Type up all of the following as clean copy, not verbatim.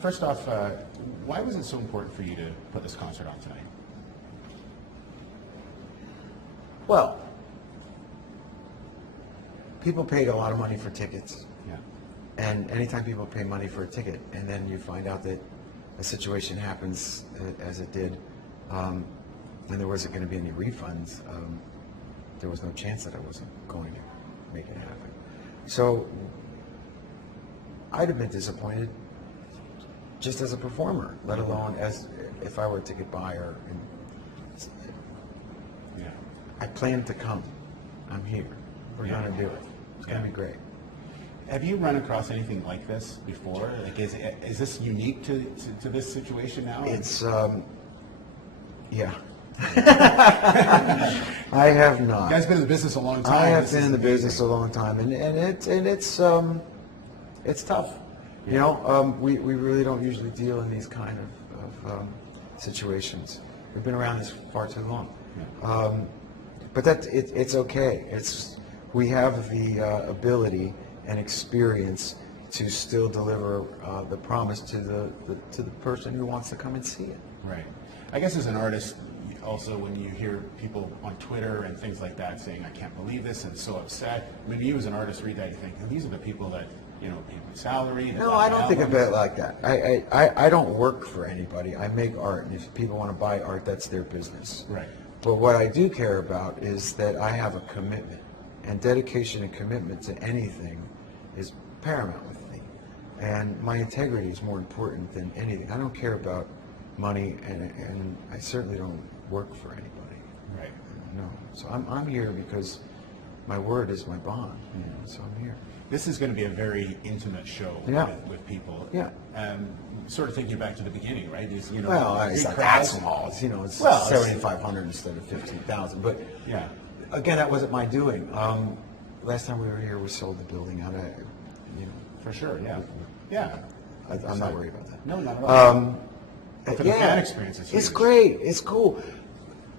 First off, why was it so important for you to put this concert on tonight? Well, people paid a lot of money for tickets. Yeah. And anytime people pay money for a ticket and then you find out that a situation happens as it did, and there wasn't going to be any refunds, there was no chance that I wasn't going to make it happen. So I'd have been disappointed just as a performer, let alone as if I were a ticket buyer. And Yeah. I plan to come. I'm here. We're Yeah. going to do it. It's going to be great. Have you run across anything like this before? Like, is this unique to this situation now? It's, yeah. I have not. You guys been in the business a long time. I have This been is in the amazing. business a long time, and it's tough. You know, we really don't usually deal in these kind of situations. We've been around this far too long. Yeah. But it's okay. We have the ability and experience to still deliver the promise to the person who wants to come and see it. Right. I guess as an artist, also when you hear people on Twitter and things like that saying, "I can't believe this," and so upset. When you as an artist read that, you think, "These are the people that pay my salary." No, I don't think of it like that. I don't work for anybody. I make art, and if people want to buy art, that's their business. Right. But what I do care about is that I have a commitment, and dedication and commitment to anything is paramount with me. And my integrity is more important than anything. I don't care about money, and I certainly don't work for anybody. Right. No. So I'm here because my word is my bond. So I'm here. This is going to be a very intimate show with people. Yeah. Sort of thinking back to the beginning, right? It's, Well, it's big not that crowds. small. It's 7,500 instead of 15,000. But Yeah. again, that wasn't my doing. Last time we were here, we sold the building out. For sure. Yeah. Yeah. I'm not worried about that. No, not at all. But for the fan experience, it's huge. great. It's cool.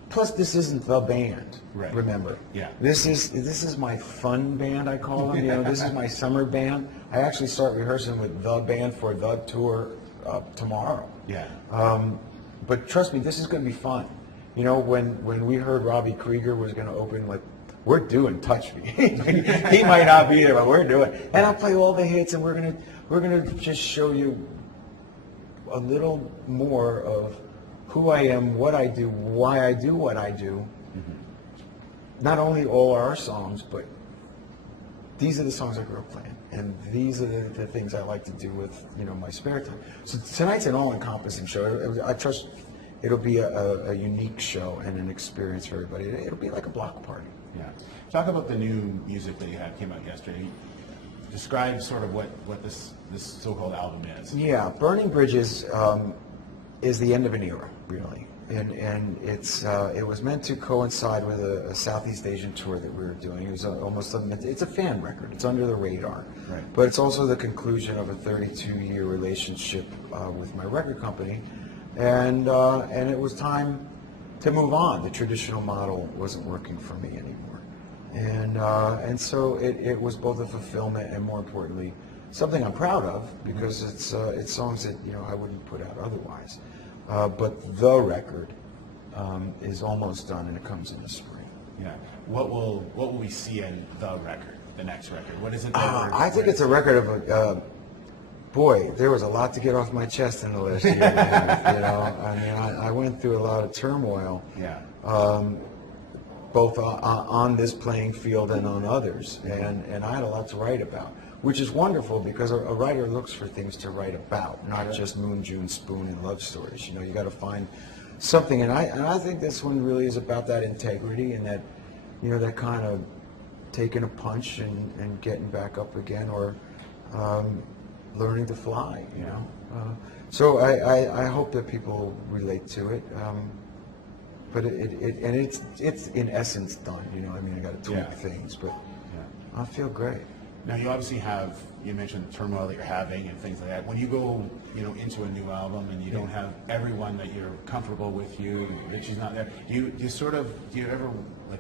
Plus, this isn't the band. Right. Remember. Yeah. This is my fun band. I call them. This is my summer band. I actually start rehearsing with the band for the tour tomorrow. Yeah. But trust me, this is going to be fun. When we heard Robbie Krieger was going to open, like, we're doing Touch Me. He might not be there, but we're doing it. And I'll play all the hits, and we're gonna just show you a little more of who I am, what I do, why I do what I do. Mm-hmm. Not only all our songs, but these are the songs I grew up playing, and these are the things I like to do with my spare time. So tonight's an all-encompassing show. I trust it'll be a unique show and an experience for everybody. It'll be like a block party. Yeah. Talk about the new music that you had came out yesterday. Describe sort of what this so-called album is. Yeah, Burning Bridges is the end of an era, really, and it was meant to coincide with a Southeast Asian tour that we were doing. It was it's a fan record. It's under the radar, right. But it's also the conclusion of a 32-year relationship with my record company, and it was time to move on. The traditional model wasn't working for me anymore, and so it was both a fulfillment and, more importantly, something I'm proud of, because it's songs that I wouldn't put out otherwise. But the record is almost done, and it comes in the spring. Yeah. What will we see in the record, the next record? What is it? I think it's a record of boy, there was a lot to get off my chest in the last year. I went through a lot of turmoil. Yeah. Both on this playing field and on others, and I had a lot to write about, which is wonderful, because a writer looks for things to write about, not just Moon, June, Spoon, and love stories. You got to find something, and I think this one really is about that integrity and that, that kind of taking a punch and getting back up again, or learning to fly. So I hope that people relate to it. But it's in essence done. I got to tweak things, but I feel great. Now you obviously you mentioned the turmoil that you're having and things like that. When you go, into a new album and you don't have everyone that you're comfortable with Richie's not there, do you ever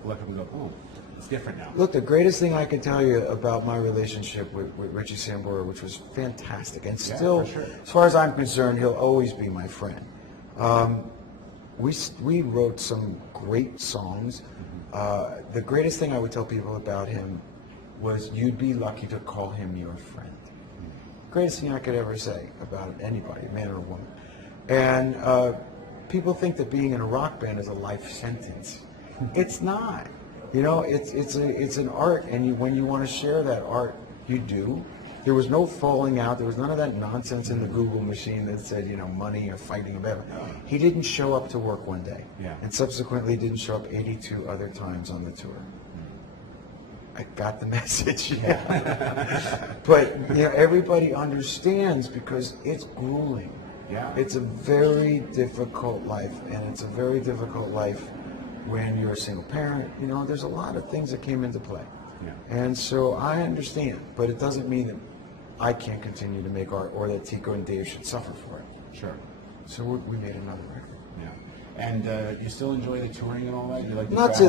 look up and go, oh, It's different now. Look, the greatest thing I can tell you about my relationship with Richie Sambora, which was fantastic, and still, for sure. as far as I'm concerned, he'll always be my friend. We wrote some great songs. The greatest thing I would tell people about him was you'd be lucky to call him your friend. Greatest thing I could ever say about anybody, man or woman. And people think that being in a rock band is a life sentence. It's not. You know, it's an art, and when you want to share that art, you do. There was no falling out. There was none of that nonsense in the Google machine that said, you know, money or fighting or whatever. He didn't show up to work one day, and subsequently didn't show up 82 other times on the tour. I got the message. But you know, everybody understands because it's grueling. It's a very difficult life, and it's a very difficult life when you're a single parent. You know, there's a lot of things that came into play. And so I understand, but it doesn't mean that I can't continue to make art or that Tico and Dave should suffer for it. Sure. So we made another record. And you still enjoy the touring and all that? You like Not to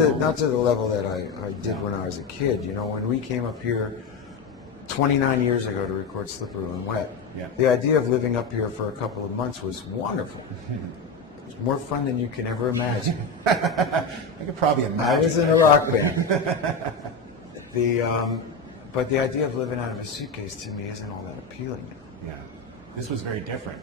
the level that I did when I was a kid. You know, when we came up here 29 years ago to record Slippery When Wet, the idea of living up here for a couple of months was wonderful. It was more fun than you can ever imagine. I could probably imagine. I was in a rock band. But the idea of living out of a suitcase to me isn't all that appealing now. This was very different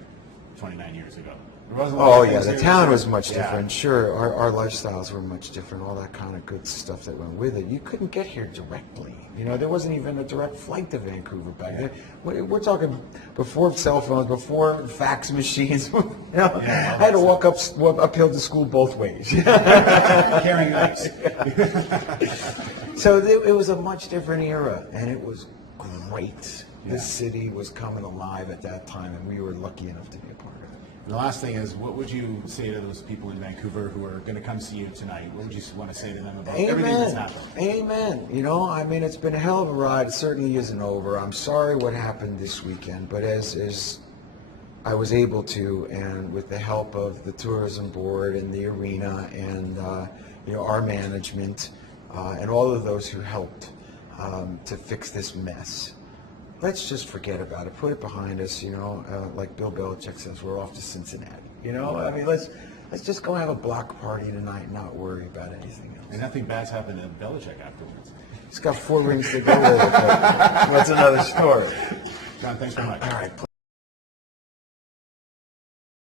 29 years ago. There wasn't the town was much different. Sure, our lifestyles were much different, all that kind of good stuff that went with it. You couldn't get here directly. You know, there wasn't even a direct flight to Vancouver back then. We're talking before cell phones, before fax machines. You know, I had to walk uphill to school both ways. Carrying ice. So it was a much different era, and it was great. This city was coming alive at that time, and we were lucky enough to be a part of it. The last thing is, what would you say to those people in Vancouver who are going to come see you tonight? What would you want to say to them about everything that's happened? Amen. You know, I mean, it's been a hell of a ride. It certainly isn't over. I'm sorry what happened this weekend, but as I was able to, and with the help of the tourism board and the arena and you know, our management and all of those who helped to fix this mess, let's just forget about it. Put it behind us. You know, like Bill Belichick says, we're off to Cincinnati. You know, I mean, let's just go have a block party tonight and not worry about anything else. And nothing bad's happened to Belichick afterwards. He's got 4 rings to go with it, but that's another story. John, thanks very much. All right.